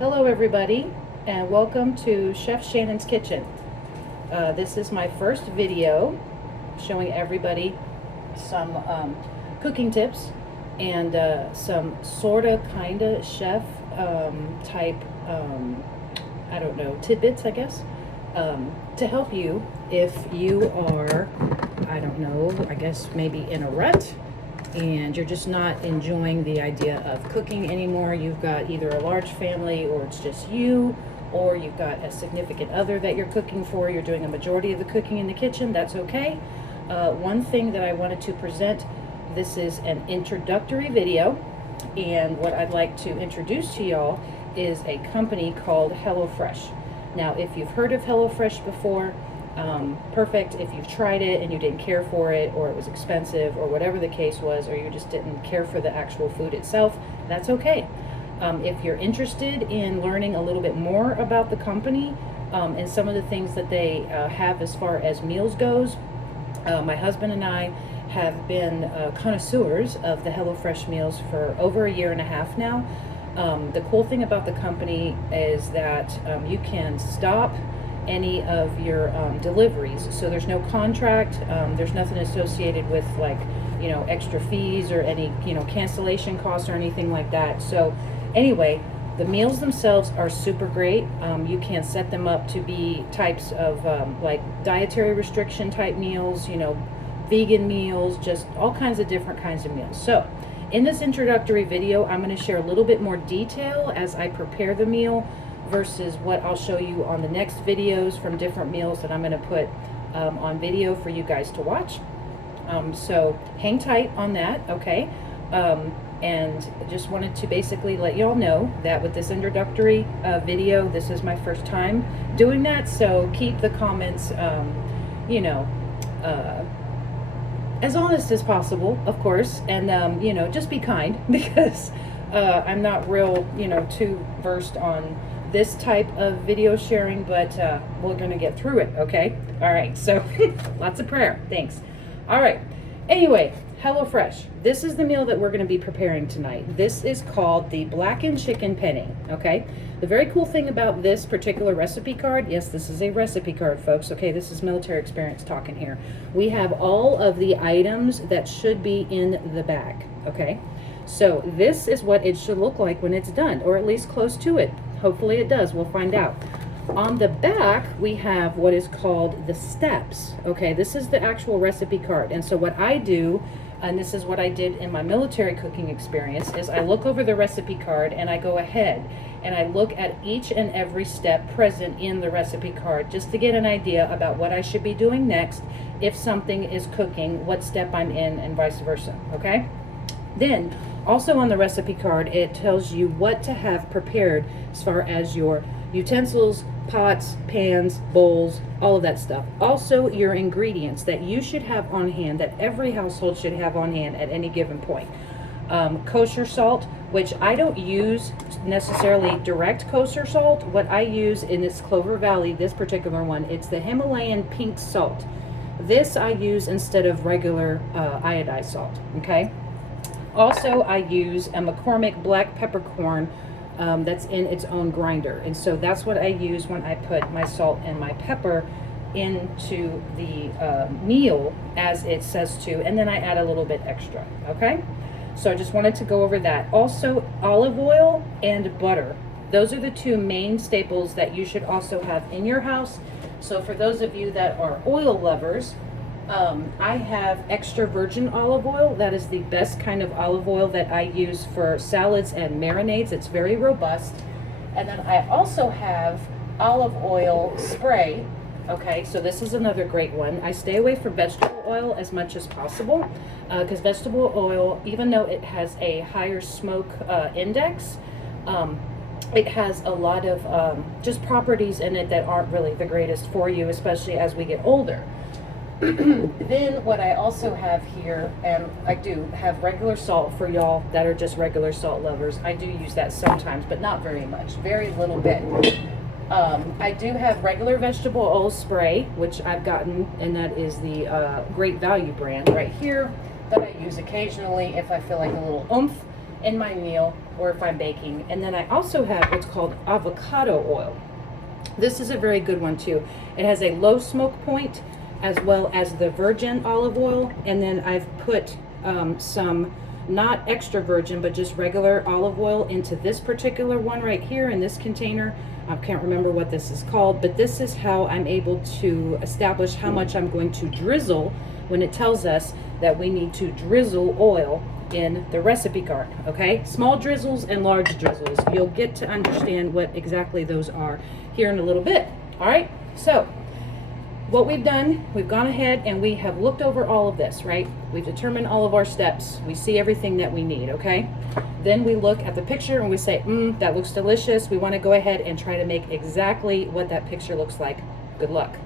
Hello everybody, and welcome to Chef Shannon's Kitchen. This is my first video showing everybody some cooking tips and some sorta kinda chef type, I don't know, tidbits I guess, to help you if you are, I don't know, I guess maybe in a rut and you're just not enjoying the idea of cooking anymore. You've got either a large family, or it's just you, or you've got a significant other that you're cooking for. You're doing a majority of the cooking in the kitchen. That's okay. One thing that I wanted to present, this is an introductory video, and what I'd like to introduce to y'all is a company called HelloFresh. Now, if you've heard of HelloFresh before, perfect. If you've tried it and you didn't care for it, or it was expensive, or whatever the case was, or you just didn't care for the actual food itself, that's okay. If you're interested in learning a little bit more about the company and some of the things that they have as far as meals goes, my husband and I have been connoisseurs of the HelloFresh meals for over a year and a half now. The cool thing about the company is that you can stop any of your deliveries, so there's no contract, there's nothing associated with, like, you know, extra fees or any, you know, cancellation costs or anything like that. So anyway, the meals themselves are super great. You can set them up to be types of like dietary restriction type meals, you know, vegan meals, just all kinds of different kinds of meals. So in this introductory video, I'm going to share a little bit more detail as I prepare the meal versus what I'll show you on the next videos from different meals that I'm going to put on video for you guys to watch. So hang tight on that, okay? And just wanted to basically let you all know that with this introductory video, this is my first time doing that, so keep the comments, you know, as honest as possible, of course, and you know, just be kind, because I'm not real, you know, too versed on this type of video sharing, but we're gonna get through it, okay? All right, so lots of prayer, thanks. All right, anyway, HelloFresh. This is the meal that we're gonna be preparing tonight. This is called the blackened chicken penne, okay? The very cool thing about this particular recipe card, yes, this is a recipe card, folks, okay? This is military experience talking here. We have all of the items that should be in the bag, okay? So this is what it should look like when it's done, or at least close to it. Hopefully it does, we'll find out. On the back, we have what is called the steps, okay? This is the actual recipe card, and so what I do, and this is what I did in my military cooking experience, is I look over the recipe card and I go ahead and I look at each and every step present in the recipe card just to get an idea about what I should be doing next if something is cooking, what step I'm in, and vice versa, okay? Then, also on the recipe card, it tells you what to have prepared as far as your utensils, pots, pans, bowls, all of that stuff. Also, your ingredients that you should have on hand, that every household should have on hand at any given point. Kosher salt, which I don't use necessarily direct kosher salt. What I use in this Clover Valley, this particular one, it's the Himalayan pink salt. This I use instead of regular iodized salt, okay? Also, I use a McCormick black peppercorn that's in its own grinder. And so that's what I use when I put my salt and my pepper into the meal as it says to, and then I add a little bit extra, okay? So I just wanted to go over that. Also, olive oil and butter. Those are the two main staples that you should also have in your house. So for those of you that are oil lovers, I have extra virgin olive oil. That is the best kind of olive oil that I use for salads and marinades. It's very robust. And then I also have olive oil spray. Okay, so this is another great one. I stay away from vegetable oil as much as possible because vegetable oil, even though it has a higher smoke index, it has a lot of just properties in it that aren't really the greatest for you, especially as we get older. Then what I also have here, and I do have regular salt for y'all that are just regular salt lovers. I do use that sometimes, but not very much, very little bit. I do have regular vegetable oil spray, which I've gotten, and that is the Great Value brand right here that I use occasionally if I feel like a little oomph. in my meal or if I'm baking. And then I also have what's called avocado oil. This is a very good one too. It has a low smoke point as well as the virgin olive oil. And then I've put some not extra virgin, but just regular olive oil into this particular one right here in this container. I can't remember what this is called, but this is how I'm able to establish how much I'm going to drizzle when it tells us that we need to drizzle oil in the recipe card, okay? Small drizzles and large drizzles. You'll get to understand what exactly those are here in a little bit, all right? So what we've done, we've gone ahead and we have looked over all of this, right? We've determined all of our steps. We see everything that we need, okay? Then we look at the picture and we say, that looks delicious. We want to go ahead and try to make exactly what that picture looks like. Good luck.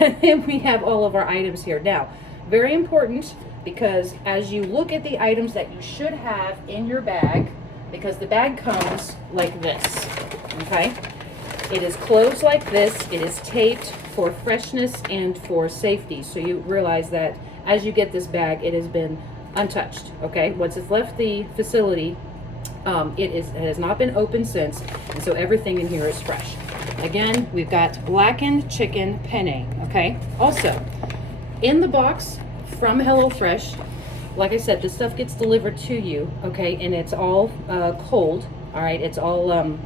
And then we have all of our items here. Now, very important, because as you look at the items that you should have in your bag, because the bag comes like this, okay? It is closed like this. It is taped for freshness and for safety. So you realize that as you get this bag, it has been untouched, okay? Once it's left the facility, it has not been opened since, and so everything in here is fresh. Again, we've got blackened chicken penne, okay? Also, in the box from HelloFresh, like I said, this stuff gets delivered to you, okay? And it's all cold, all right? It's all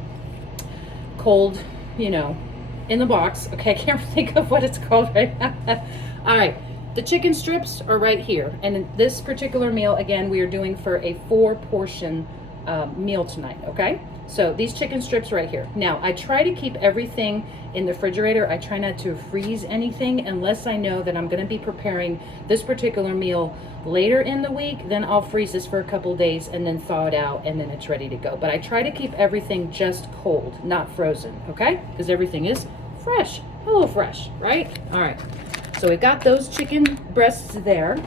cold, you know, in the box. Okay, I can't think of what it's called right now. All right, the chicken strips are right here. And in this particular meal, again, we are doing for a 4-portion meal tonight, okay? So these chicken strips right here. Now, I try to keep everything in the refrigerator. I try not to freeze anything unless I know that I'm gonna be preparing this particular meal later in the week. Then I'll freeze this for a couple days and then thaw it out, and then it's ready to go. But I try to keep everything just cold, not frozen, okay? Because everything is fresh. Hello fresh, right? All right, so we've got those chicken breasts there.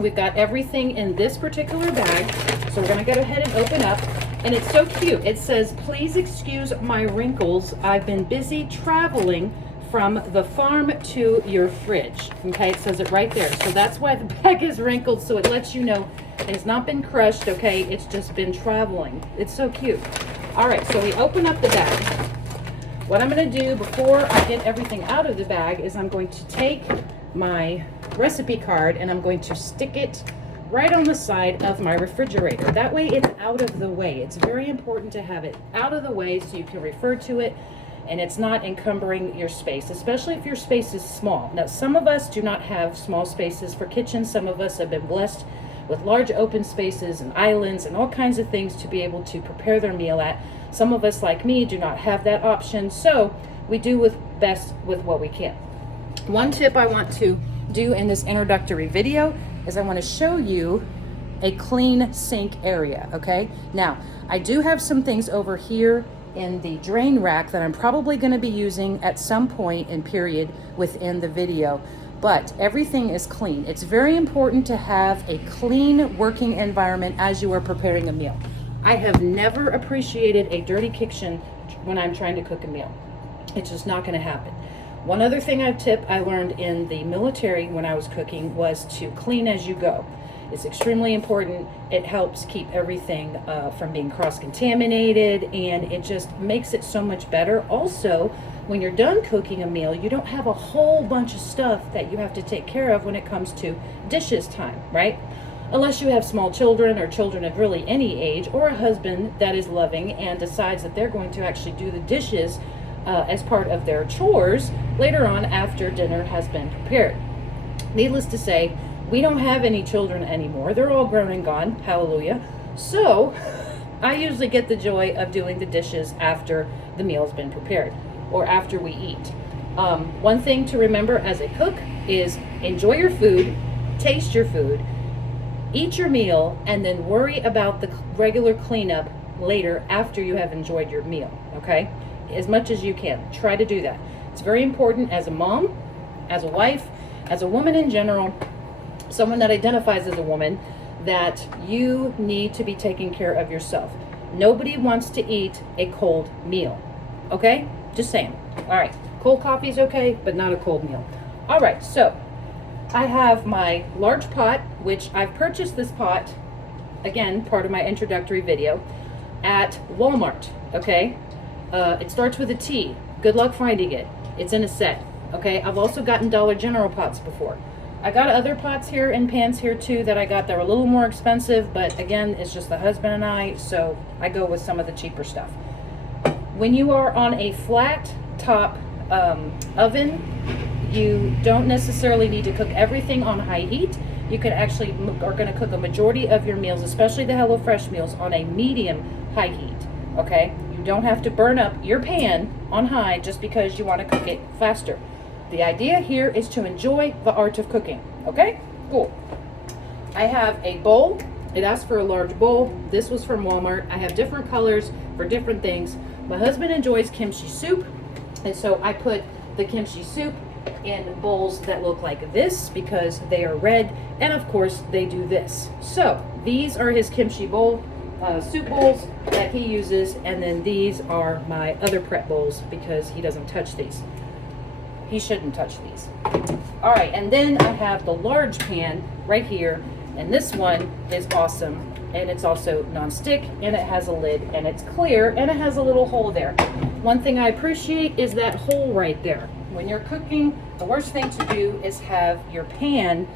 We've got everything in this particular bag. So we're gonna go ahead and open up. And it's so cute. It says, please excuse my wrinkles. I've been busy traveling from the farm to your fridge. Okay, it says it right there. So that's why the bag is wrinkled, so it lets you know it's not been crushed, okay? It's just been traveling. It's so cute. All right, so we open up the bag. What I'm gonna do before I get everything out of the bag is I'm going to take my recipe card and I'm going to stick it right on the side of my refrigerator. That way it's out of the way. It's very important to have it out of the way so you can refer to it and it's not encumbering your space, especially if your space is small. Now, some of us do not have small spaces for kitchens. Some of us have been blessed with large open spaces and islands and all kinds of things to be able to prepare their meal at. Some of us, like me, do not have that option, so we do best with what we can. One tip I want to do in this introductory video is I want to show you a clean sink area, okay? Now, I do have some things over here in the drain rack that I'm probably going to be using at some point in period within the video, but everything is clean. It's very important to have a clean working environment as you are preparing a meal. I have never appreciated a dirty kitchen when I'm trying to cook a meal. It's just not going to happen. One other thing I learned in the military when I was cooking was to clean as you go. It's extremely important. It helps keep everything from being cross-contaminated, and it just makes it so much better. Also, when you're done cooking a meal, you don't have a whole bunch of stuff that you have to take care of when it comes to dishes time, right? Unless you have small children or children of really any age, or a husband that is loving and decides that they're going to actually do the dishes as part of their chores later on after dinner has been prepared. Needless to say, we don't have any children anymore. They're all grown and gone, hallelujah. So I usually get the joy of doing the dishes after the meal's been prepared or after we eat. One thing to remember as a cook is enjoy your food, taste your food, eat your meal, and then worry about the regular cleanup later after you have enjoyed your meal, okay? As much as you can. Try to do that. It's very important as a mom, as a wife, as a woman in general, someone that identifies as a woman, that you need to be taking care of yourself. Nobody wants to eat a cold meal, okay? Just saying. All right, cold coffee is okay, but not a cold meal. All right, so I have my large pot, which I've purchased this pot again, part of my introductory video, at Walmart, okay? It starts with a T. Good luck finding it. It's in a set, okay? I've also gotten Dollar General pots before. I got other pots here and pans here too that I got that were a little more expensive, but again, it's just the husband and I, so I go with some of the cheaper stuff. When you are on a flat top oven, you don't necessarily need to cook everything on high heat. You can actually are going to cook a majority of your meals, especially the HelloFresh meals, on a medium high heat, okay? You don't have to burn up your pan on high just because you want to cook it faster. The idea here is to enjoy the art of cooking, okay? Cool. I have a bowl. It asked for a large bowl. This was from Walmart. I have different colors for different things. My husband enjoys kimchi soup, and so I put the kimchi soup in bowls that look like this because they are red, and of course they do this. So these are his kimchi bowl soup bowls that he uses, and then these are my other prep bowls because he doesn't touch these. He shouldn't touch these. All right, and then I have the large pan right here, and this one is awesome, and it's also non-stick, and it has a lid, and it's clear, and it has a little hole there. One thing I appreciate is that hole right there. When you're cooking, the worst thing to do is have your pan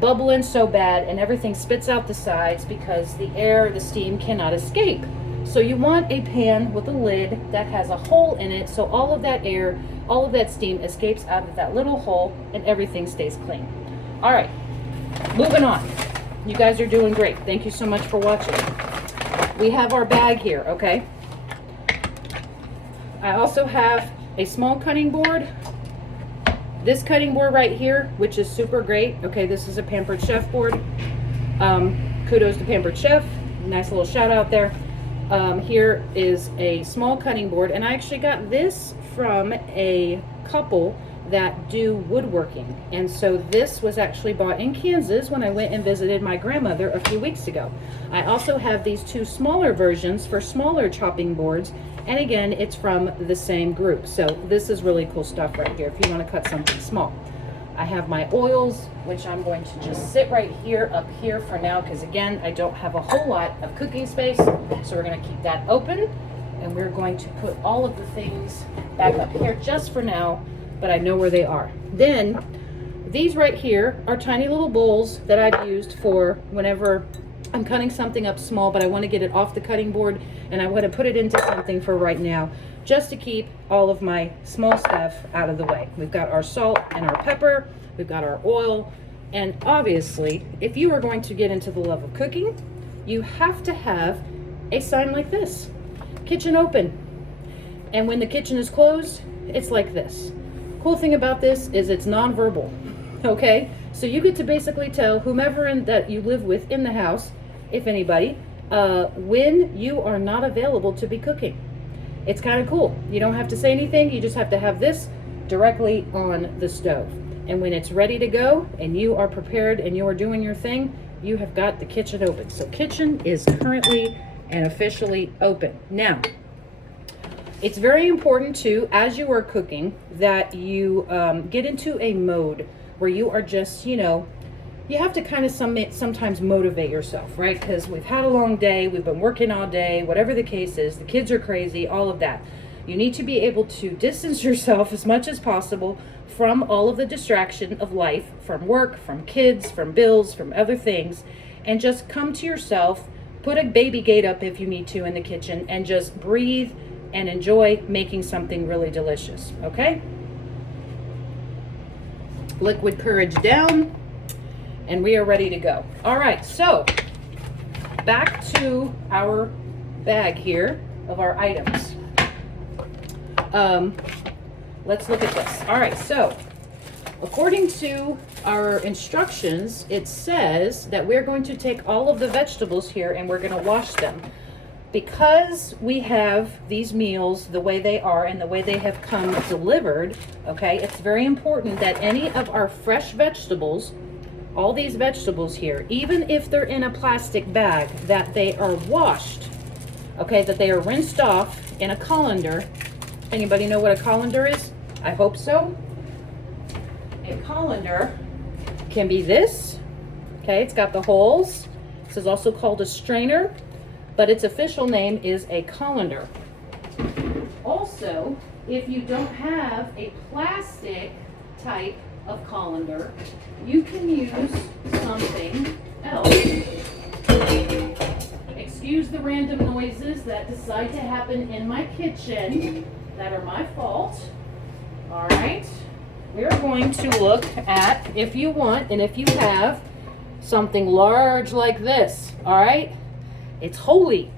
bubbling so bad and everything spits out the sides because the air, the steam cannot escape. So you want a pan with a lid that has a hole in it so all of that air, all of that steam escapes out of that little hole and everything stays clean. All right, moving on. You guys are doing great. Thank you so much for watching. We have our bag here, okay? I also have a small cutting board. This cutting board right here, which is super great. Okay, this is a Pampered Chef board. Kudos to Pampered Chef. Nice little shout out there. Here is a small cutting board, and I actually got this from a couple that do woodworking, and so this was actually bought in Kansas when I went and visited my grandmother a few weeks ago. I also have these two smaller versions for smaller chopping boards, and again, it's from the same group. So this is really cool stuff right here if you want to cut something small. I have my oils, which I'm going to just sit right here up here for now because again, I don't have a whole lot of cooking space, so we're going to keep that open, and we're going to put all of the things back up here just for now, but I know where they are. Then these right here are tiny little bowls that I've used for whenever I'm cutting something up small, but I want to get it off the cutting board and I want to put it into something for right now, just to keep all of my small stuff out of the way. We've got our salt and our pepper, we've got our oil, and obviously, if you are going to get into the love of cooking, you have to have a sign like this, kitchen open. And when the kitchen is closed, it's like this. Cool thing about this is it's nonverbal, okay? So you get to basically tell whomever that you live with in the house, if anybody, when you are not available to be cooking. It's kind of cool. You don't have to say anything. You just have to have this directly on the stove. And when it's ready to go and you are prepared and you are doing your thing, you have got the kitchen open. So kitchen is currently and officially open. Now, it's very important too, as you are cooking, that you get into a mode where you are just, you know, you have to kind of sometimes motivate yourself, right? Because we've had a long day, we've been working all day, whatever the case is, the kids are crazy, all of that. You need to be able to distance yourself as much as possible from all of the distraction of life, from work, from kids, from bills, from other things, and just come to yourself, put a baby gate up if you need to in the kitchen, and just breathe and enjoy making something really delicious, okay? Liquid courage down, and we are ready to go. All right, so back to our bag here of our items. Let's look at this. All right, so according to our instructions, it says that we're going to take all of the vegetables here and we're going to wash them. Because we have these meals the way they are and the way they have come delivered, okay, it's very important that any of our fresh vegetables, all these vegetables here, even if they're in a plastic bag, that they are washed, okay, that they are rinsed off in a colander. Anybody know what a colander is? I hope so. A colander can be this, okay, it's got the holes, This is also called a strainer, but its official name is a colander. Also, if you don't have a plastic type of colander, you can use something else. Excuse the random noises that decide to happen in my kitchen that are my fault. All right, we're going to look at, if you want and if you have something large like this, all right? It's holy.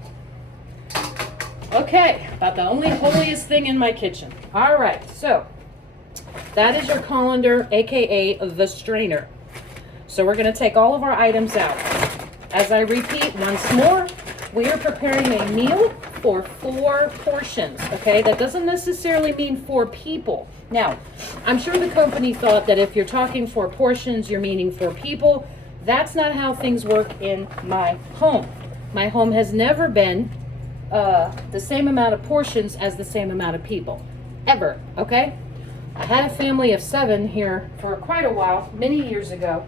Okay, about the only holiest thing in my kitchen. All right, so that is your colander, aka the strainer. So we're going to take all of our items out. As I repeat once more, we are preparing a meal for 4 portions, okay? That doesn't necessarily mean 4 people. Now, I'm sure the company thought that if you're talking 4 portions, you're meaning 4 people. That's not how things work in my home. My home has never been the same amount of portions as the same amount of people, ever, okay? I had a family of 7 here for quite a while, many years ago,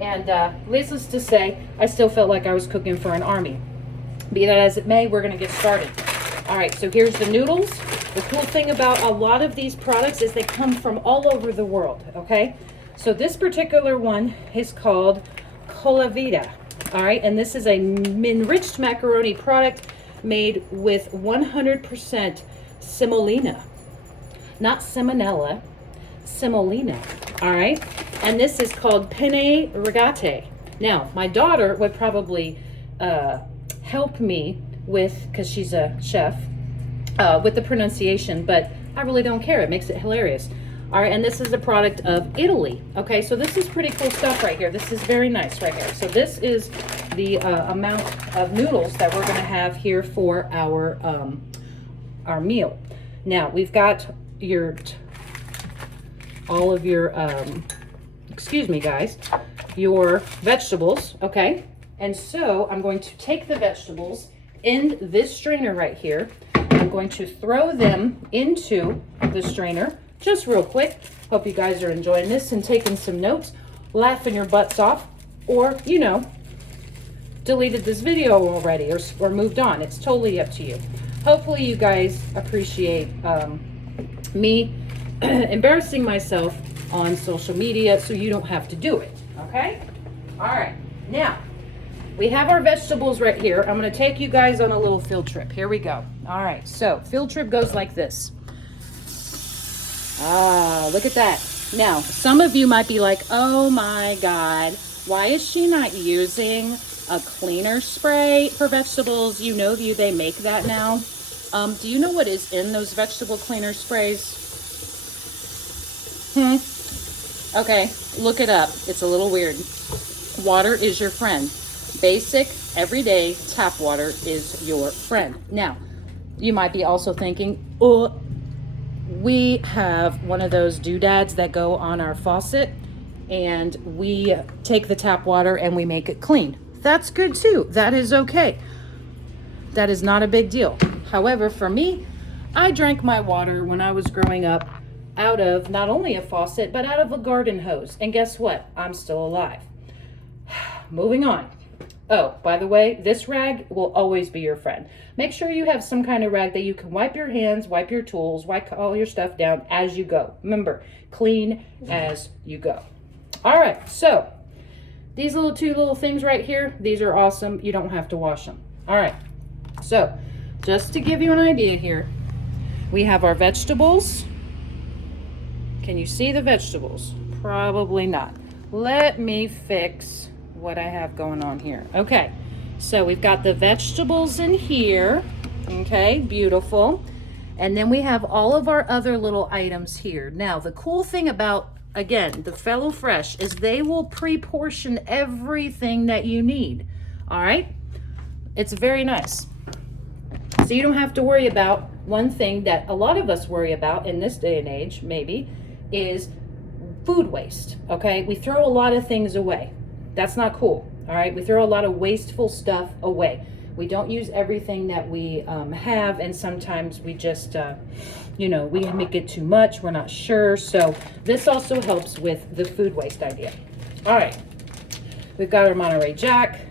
and needless to say, I still felt like I was cooking for an army. Be that as it may, we're gonna get started. All right, so here's the noodles. The cool thing about a lot of these products is they come from all over the world, okay? So this particular one is called Colavita, all right? And this is a enriched macaroni product made with 100% semolina. Not salmonella, semolina, all right? And this is called penne rigate. Now, my daughter would probably help me with, because she's a chef, with the pronunciation, but I really don't care. It makes it hilarious. All right, and this is a product of Italy. Okay, so this is pretty cool stuff right here. This is very nice right here. So this is the amount of noodles that we're gonna have here for our meal. Now, we've got your, all of your, excuse me guys, your vegetables, okay? And so I'm going to take the vegetables in this strainer right here. I'm going to throw them into the strainer just real quick. Hope you guys are enjoying this and taking some notes, laughing your butts off, or, you know, deleted this video already or moved on. It's totally up to you. Hopefully you guys appreciate me embarrassing myself on social media so you don't have to do it, okay? All right, now, we have our vegetables right here. I'm gonna take you guys on a little field trip. Here we go. All right, so field trip goes like this. Ah, look at that. Now, some of you might be like, oh my God, why is she not using a cleaner spray for vegetables? You know, they make that now. Do you know what is in those vegetable cleaner sprays? Okay, look it up. It's a little weird. Water is your friend. Basic, everyday tap water is your friend. Now, you might be also thinking, oh, we have one of those doodads that go on our faucet and we take the tap water and we make it clean. That's good too. That is okay. That is not a big deal. However, for me, I drank my water when I was growing up out of not only a faucet, but out of a garden hose. And guess what? I'm still alive. Moving on. Oh, by the way, this rag will always be your friend. Make sure you have some kind of rag that you can wipe your hands, wipe your tools, wipe all your stuff down as you go. Remember, clean as you go. All right, so these two little things right here, these are awesome. You don't have to wash them. All right, so just to give you an idea here, we have our vegetables. Can you see the vegetables? Probably not. Let me fix what I have going on here. Okay, so we've got the vegetables in here. Okay, beautiful. And then we have all of our other little items here. Now, the cool thing about, again, the Fellow Fresh is they will pre-portion everything that you need. All right, it's very nice. So you don't have to worry about one thing that a lot of us worry about in this day and age, maybe, is food waste. Okay, we throw a lot of things away. That's not cool, all right? We throw a lot of wasteful stuff away. We don't use everything that we have, and sometimes we just, you know, we make it too much, we're not sure. So this also helps with the food waste idea. All right, we've got our Monterey Jack.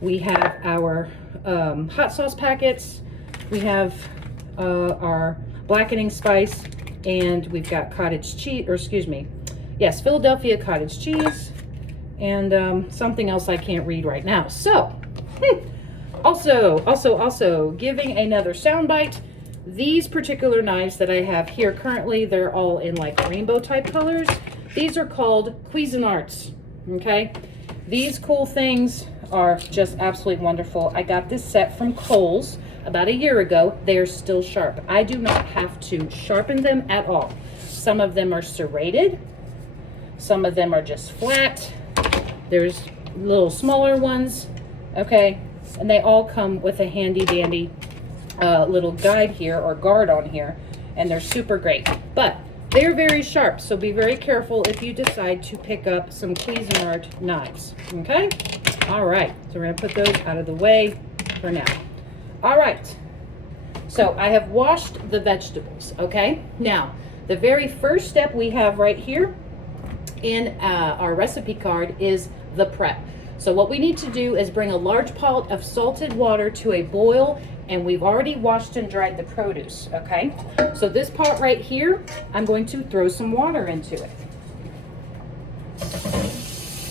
We have our hot sauce packets. We have our blackening spice, and we've got cottage cheese, or excuse me, yes, Philadelphia cottage cheese, and something else I can't read right now. So, also giving another soundbite. These particular knives that I have here currently, they're all in like rainbow type colors. These are called Cuisinarts, okay? These cool things are just absolutely wonderful. I got this set from Kohl's about a year ago. They are still sharp. I do not have to sharpen them at all. Some of them are serrated. Some of them are just flat. There's little smaller ones, okay? And they all come with a handy dandy little guide here, or guard on here, and they're super great. But they're very sharp, so be very careful if you decide to pick up some Cuisinart knives, okay? All right, so we're gonna put those out of the way for now. All right, so I have washed the vegetables, okay? Now, the very first step we have right here in our recipe card is the prep. So what we need to do is bring a large pot of salted water to a boil, and we've already washed and dried the produce, okay? So this pot right here, I'm going to throw some water into it.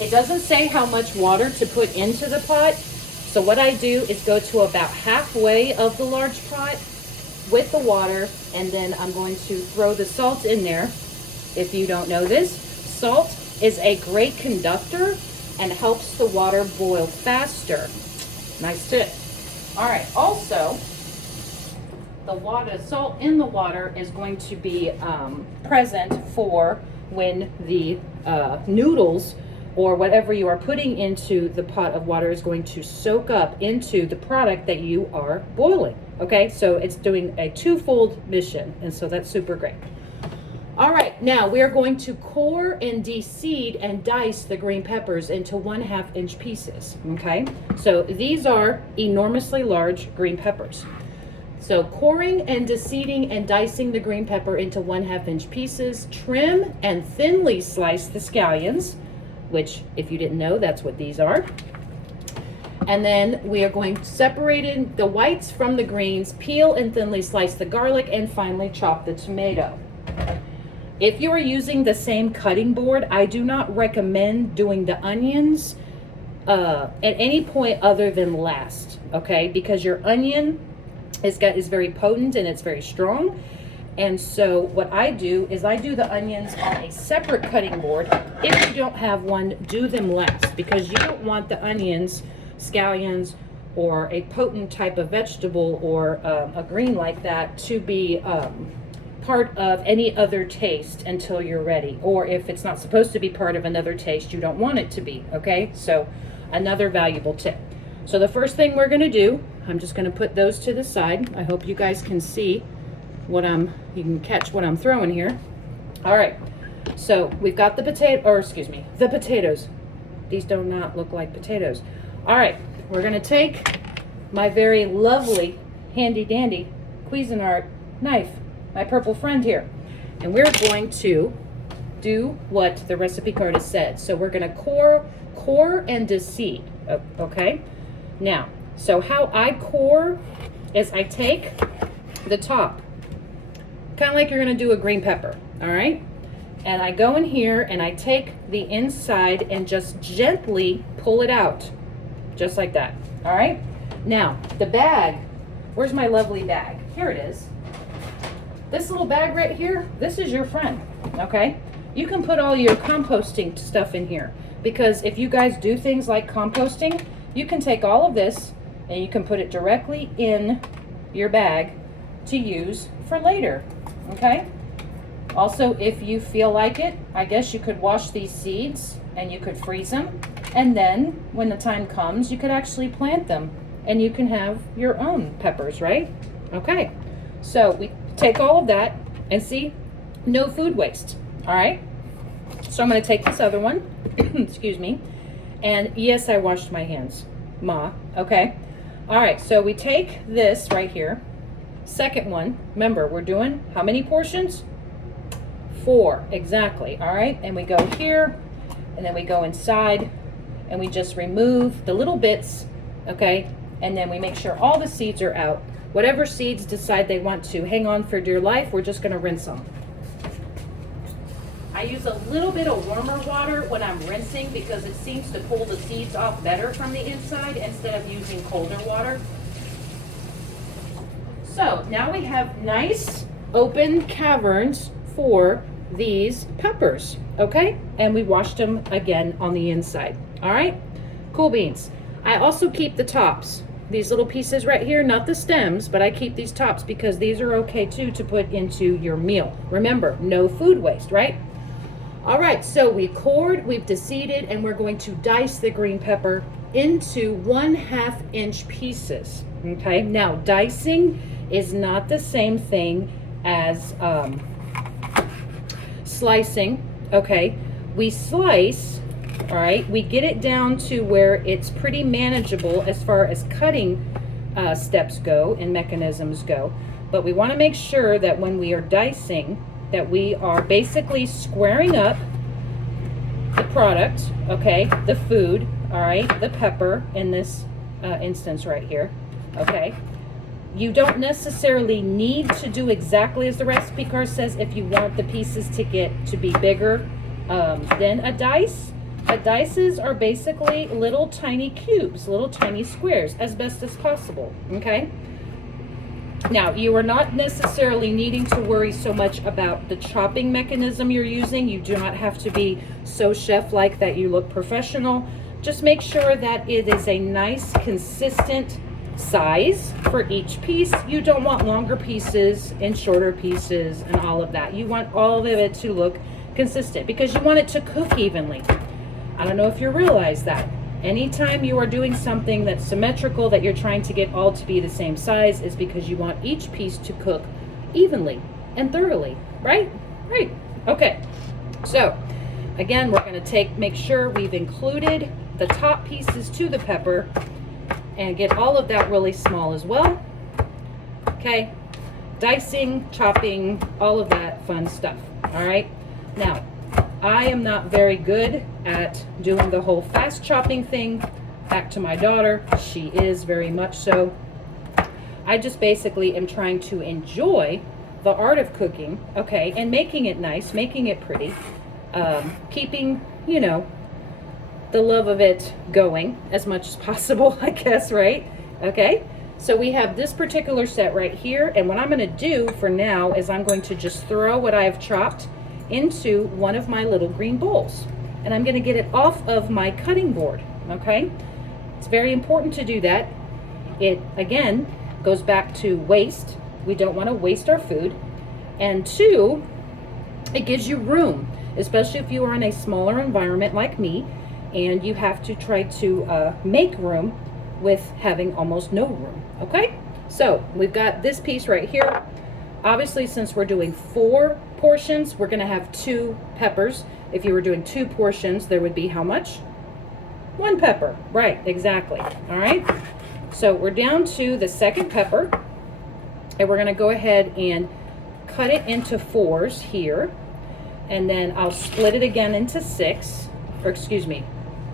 It doesn't say how much water to put into the pot, so what I do is go to about halfway of the large pot with the water, and then I'm going to throw the salt in there. If you don't know this, salt is a great conductor and helps the water boil faster. Nice tip. All right, also, the salt in the water is going to be present for when the noodles or whatever you are putting into the pot of water is going to soak up into the product that you are boiling, okay? So it's doing a twofold mission, and so that's super great. All right, now we are going to core and de-seed and dice the green peppers into 1/2 inch pieces, okay? So these are enormously large green peppers. So coring and de-seeding and dicing the green pepper into 1/2 inch pieces, trim and thinly slice the scallions, which if you didn't know, that's what these are. And then we are going to separate the whites from the greens, peel and thinly slice the garlic, and finally chop the tomato. If you are using the same cutting board, I do not recommend doing the onions at any point other than last, okay? Because your onion is very potent and it's very strong. And so what I do is I do the onions on a separate cutting board. If you don't have one, do them last, because you don't want the onions, scallions, or a potent type of vegetable or a green like that to be part of any other taste until you're ready. Or if it's not supposed to be part of another taste, you don't want it to be, okay? So another valuable tip. So the first thing we're gonna do, I'm just gonna put those to the side. I hope you guys can see you can catch what I'm throwing here. All right, so we've got the the potatoes. These do not look like potatoes. All right, we're gonna take my very lovely, handy dandy Cuisinart knife, my purple friend here, and we're going to do what the recipe card has said. So we're gonna core and de-seed, okay? Now, so how I core is I take the top, kind of like you're gonna do a green pepper, all right? And I go in here and I take the inside and just gently pull it out, just like that, all right? Now, the bag, where's my lovely bag? Here it is. This little bag right here, this is your friend, okay? You can put all your composting stuff in here, because if you guys do things like composting, you can take all of this and you can put it directly in your bag to use for later, okay? Also, if you feel like it, I guess you could wash these seeds and you could freeze them, and then when the time comes, you could actually plant them and you can have your own peppers, right? Okay, so we take all of that and see, no food waste, all right? So I'm gonna take this other one, excuse me, and yes, I washed my hands, okay? All right, so we take this right here, second one, remember, we're doing how many portions? 4, exactly, all right? And we go here, and then we go inside, and we just remove the little bits okay? And then we make sure all the seeds are out. Whatever seeds decide they want to hang on for dear life, we're just gonna rinse them. I use a little bit of warmer water when I'm rinsing because it seems to pull the seeds off better from the inside instead of using colder water. So now we have nice open caverns for these peppers, okay? And we washed them again on the inside, all right? Cool beans. I also keep the tops. These little pieces right here, not the stems, but I keep these tops because these are okay too to put into your meal. Remember, no food waste, right? All right, so we've cored, we've deseeded, and we're going to dice the green pepper into 1/2 inch pieces, okay? Now, dicing is not the same thing as slicing, okay? We slice, all right? We get it down to where it's pretty manageable as far as cutting steps go and mechanisms go, but we want to make sure that when we are dicing that we are basically squaring up the product, okay? The food, all right? The pepper in this instance right here, okay? You don't necessarily need to do exactly as the recipe card says if you want the pieces to get to be bigger than a dice. Dices are basically little tiny cubes, little tiny squares, as best as possible, okay? Now, you are not necessarily needing to worry so much about the chopping mechanism you're using. You do not have to be so chef-like that you look professional. Just make sure that it is a nice, consistent size for each piece. You don't want longer pieces and shorter pieces and all of that. You want all of it to look consistent because you want it to cook evenly. I don't know if you realize that. Anytime you are doing something that's symmetrical, that you're trying to get all to be the same size, is because you want each piece to cook evenly and thoroughly, right? Right. Okay. So again, we're going to make sure we've included the top pieces to the pepper and get all of that really small as well. Okay. Dicing, chopping, all of that fun stuff. All right. Now, I am not very good at doing the whole fast chopping thing. Back to my daughter, she is very much so. I just basically am trying to enjoy the art of cooking, okay, and making it nice, making it pretty, keeping, you know, the love of it going as much as possible, I guess, right? Okay, so we have this particular set right here, and what I'm going to do for now is I'm going to just throw what I have chopped into one of my little green bowls, and I'm going to get it off of my cutting board, okay? It's very important to do that. It, again, goes back to waste. We don't want to waste our food. And two, it gives you room, especially if you are in a smaller environment like me, and you have to try to make room with having almost no room, okay? So we've got this piece right here. Obviously, since we're doing 4 portions, we're going to have 2 peppers. If you were doing 2 portions, there would be how much? 1 pepper. Right, exactly. All right. So we're down to the second pepper, and we're going to go ahead and cut it into 4s here, and then I'll split it again into 6, or excuse me,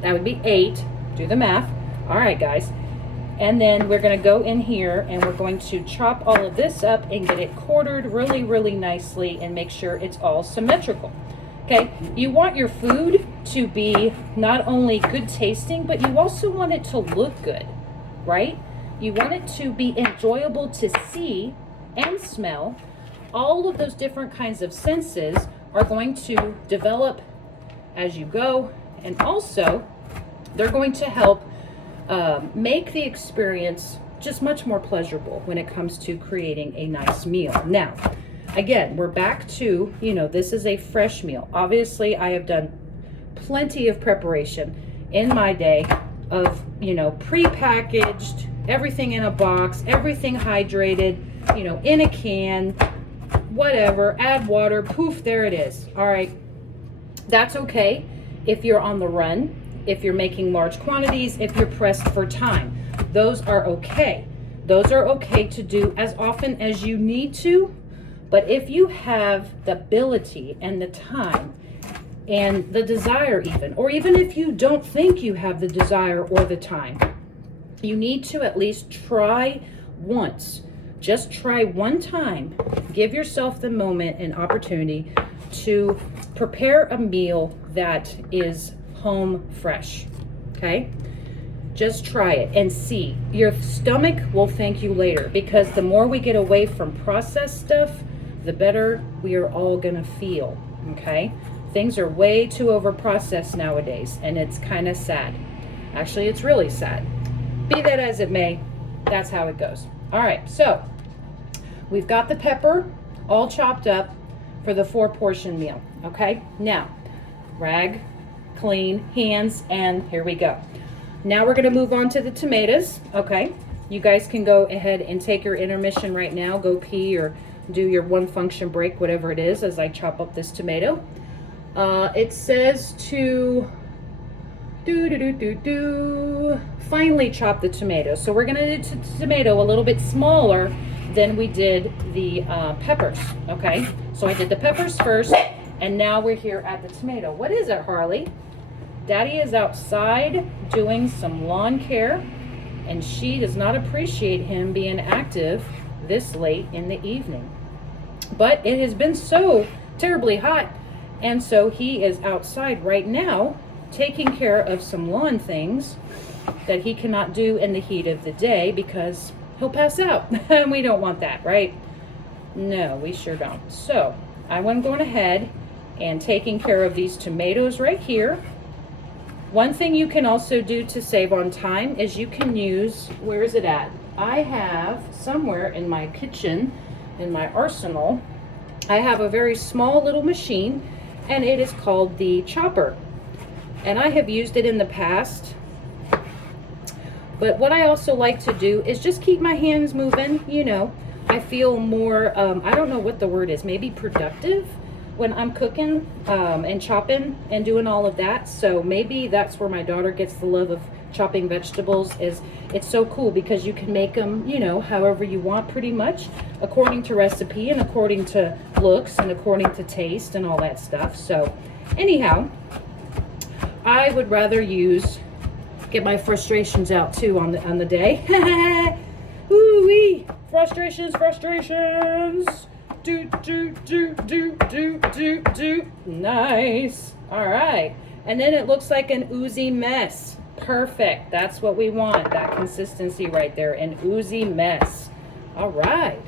that would be 8. Do the math. All right, guys. And then we're going to go in here and we're going to chop all of this up and get it quartered really, really nicely and make sure it's all symmetrical. Okay, you want your food to be not only good tasting, but you also want it to look good, right? You want it to be enjoyable to see and smell. All of those different kinds of senses are going to develop as you go, and also they're going to help make the experience just much more pleasurable when it comes to creating a nice meal. Now, again, we're back to, you know, this is a fresh meal. Obviously, I have done plenty of preparation in my day of, you know, pre-packaged, everything in a box, everything hydrated, you know, in a can, whatever, add water, poof, there it is. All right, that's okay if you're on the run, if you're making large quantities, if you're pressed for time. Those are okay. Those are okay to do as often as you need to, but if you have the ability and the time and the desire even, or even if you don't think you have the desire or the time, You need to at least try once. Just try one time. Give yourself the moment and opportunity to prepare a meal that is home fresh, okay? Just try it and see. Your stomach will thank you later, because the more we get away from processed stuff, the better we are all gonna feel, okay? Things are way too over-processed nowadays, and it's kind of sad. Actually, it's really sad. Be that as it may, that's how it goes. All right, so we've got the pepper all chopped up for the 4-portion meal, okay? Now, rag, clean, hands, and here we go. Now we're gonna move on to the tomatoes, okay? You guys can go ahead and take your intermission right now, go pee or do your 1 function break, whatever it is, as I chop up this tomato. It says to finely chop the tomato. So we're gonna do the tomato a little bit smaller than we did the peppers, okay? So I did the peppers first, and now we're here at the tomato. What is it, Harley? Daddy is outside doing some lawn care, and she does not appreciate him being active this late in the evening. But it has been so terribly hot, and so he is outside right now taking care of some lawn things that he cannot do in the heat of the day because he'll pass out. And we don't want that, right? No, we sure don't. So I'm going ahead and taking care of these tomatoes right here. One thing you can also do to save on time is you can use, where is it at? I have somewhere in my kitchen, in my arsenal, I have a very small little machine, and it is called the chopper. And I have used it in the past. But what I also like to do is just keep my hands moving, you know. I feel more, I don't know what the word is, maybe productive when I'm cooking and chopping and doing all of that. So maybe that's where my daughter gets the love of chopping vegetables. Is it's so cool because you can make them, you know, however you want, pretty much according to recipe and according to looks and according to taste and all that stuff. So anyhow, I would rather get my frustrations out too on the day. Ooh-wee, frustrations. Do. Nice. All right. And then it looks like an oozy mess. Perfect. That's what we want. That consistency right there. An oozy mess. All right.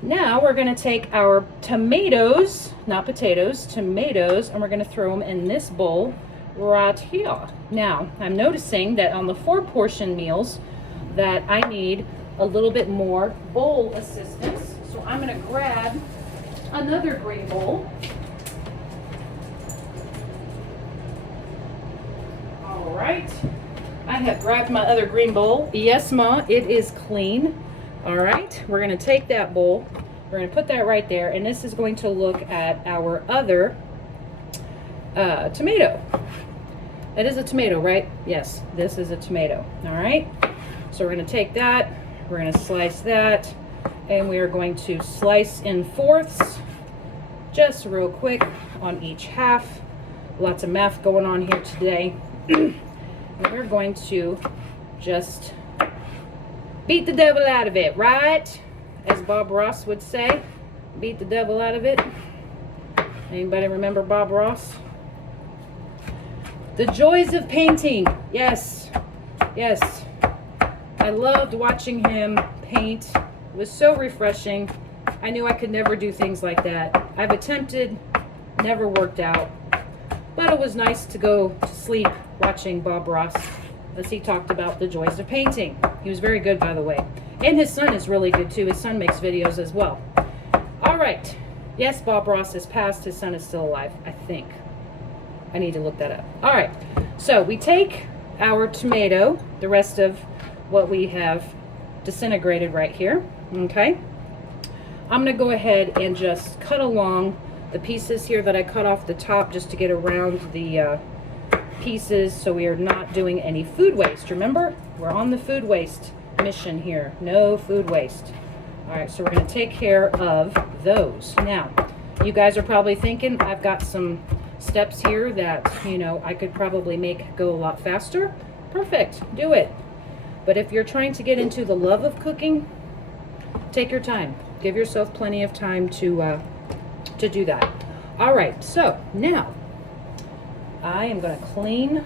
Now we're going to take our tomatoes, not potatoes, tomatoes, and we're going to throw them in this bowl right here. Now, I'm noticing that on the 4-portion meals that I need a little bit more bowl assistance. So I'm going to grab another green bowl. All right. I have grabbed my other green bowl. Yes, Ma, it is clean. All right. We're going to take that bowl. We're going to put that right there. And this is going to look at our other tomato. That is a tomato, right? Yes, this is a tomato. All right. So we're going to take that. We're going to slice that. And we are going to slice in 4ths, just real quick on each half. Lots of math going on here today. And we're going to just beat the devil out of it, right? As Bob Ross would say, beat the devil out of it. Anybody remember Bob Ross? The joys of painting. Yes, yes. I loved watching him paint. It was so refreshing. I knew I could never do things like that. I've attempted, never worked out. But it was nice to go to sleep watching Bob Ross as he talked about the joys of painting. He was very good, by the way. And his son is really good too. His son makes videos as well. All right. Yes, Bob Ross has passed. His son is still alive, I think. I need to look that up. All right. So we take our tomato, the rest of what we have disintegrated right here. Okay. I'm going to go ahead and just cut along the pieces here that I cut off the top just to get around the pieces so we are not doing any food waste. Remember, we're on the food waste mission here. No food waste. All right, so we're going to take care of those. Now, you guys are probably thinking I've got some steps here that, you know, I could probably make go a lot faster. Perfect. Do it. But if you're trying to get into the love of cooking, take your time. Give yourself plenty of time to do that. All right, so now I am going to clean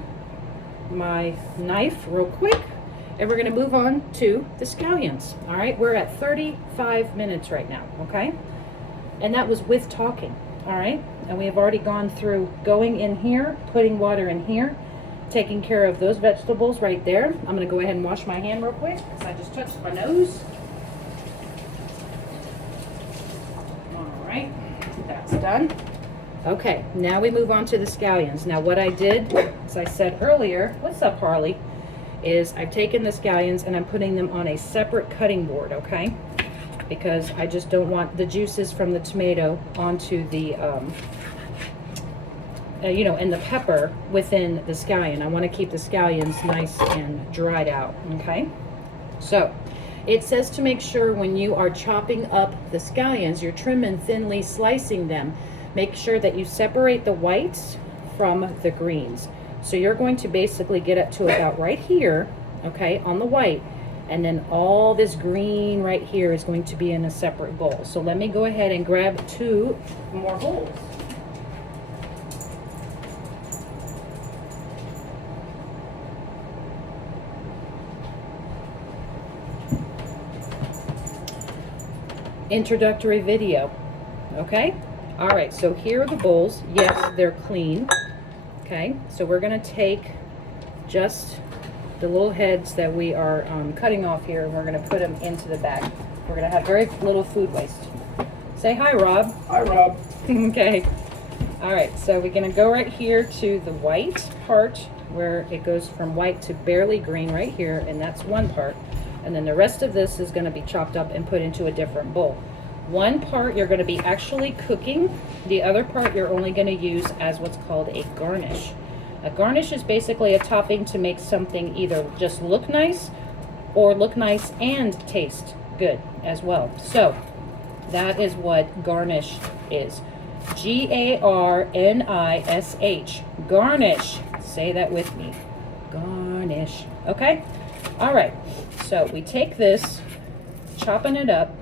my knife real quick, and we're going to move on to the scallions. All right, we're at 35 minutes right now, okay? And that was with talking, all right? And we have already gone through going in here, putting water in here, taking care of those vegetables right there. I'm going to go ahead and wash my hand real quick because I just touched my nose. All right, that's done. Okay, now we move on to the scallions. Now what I did, as I said earlier, what's up, Harley, is I've taken the scallions and I'm putting them on a separate cutting board, okay? Because I just don't want the juices from the tomato onto the, you know, and the pepper within the scallion. I want to keep the scallions nice and dried out, okay? So, it says to make sure when you are chopping up the scallions, you're trimning thinly, slicing them. Make sure that you separate the whites from the greens. So you're going to basically get up to about right here, okay, on the white, and then all this green right here is going to be in a separate bowl. So let me go ahead and grab 2 more bowls. Introductory video, okay? All right, so here are the bowls. Yes, they're clean. Okay, so we're going to take just the little heads that we are cutting off here, and we're going to put them into the bag. We're going to have very little food waste. Say hi, Rob. Hi, Rob. Okay. All right, so we're going to go right here to the white part where it goes from white to barely green right here, and that's one part. And then the rest of this is going to be chopped up and put into a different bowl. One part you're going to be actually cooking. The other part you're only going to use as what's called a garnish. A garnish is basically a topping to make something either just look nice or look nice and taste good as well. So that is what garnish is. Garnish. Garnish. Say that with me. Garnish. Okay? All right. So we take this, chopping it up,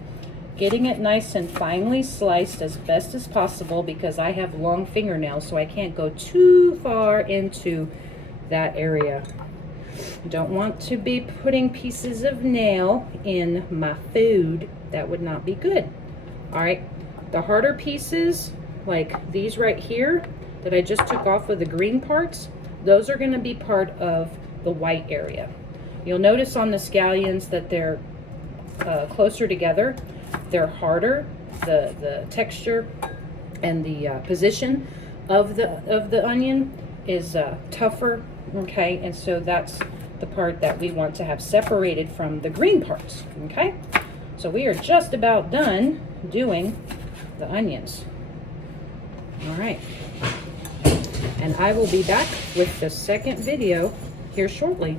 getting it nice and finely sliced as best as possible because I have long fingernails, so I can't go too far into that area. Don't want to be putting pieces of nail in my food. That would not be good. All right, the harder pieces, like these right here that I just took off with the green parts, those are going to be part of the white area. You'll notice on the scallions that they're closer together. They're harder. The texture and the position of the onion is tougher. Okay, and so that's the part that we want to have separated from the green parts. Okay, so we are just about done doing the onions. All right, and I will be back with the second video here shortly.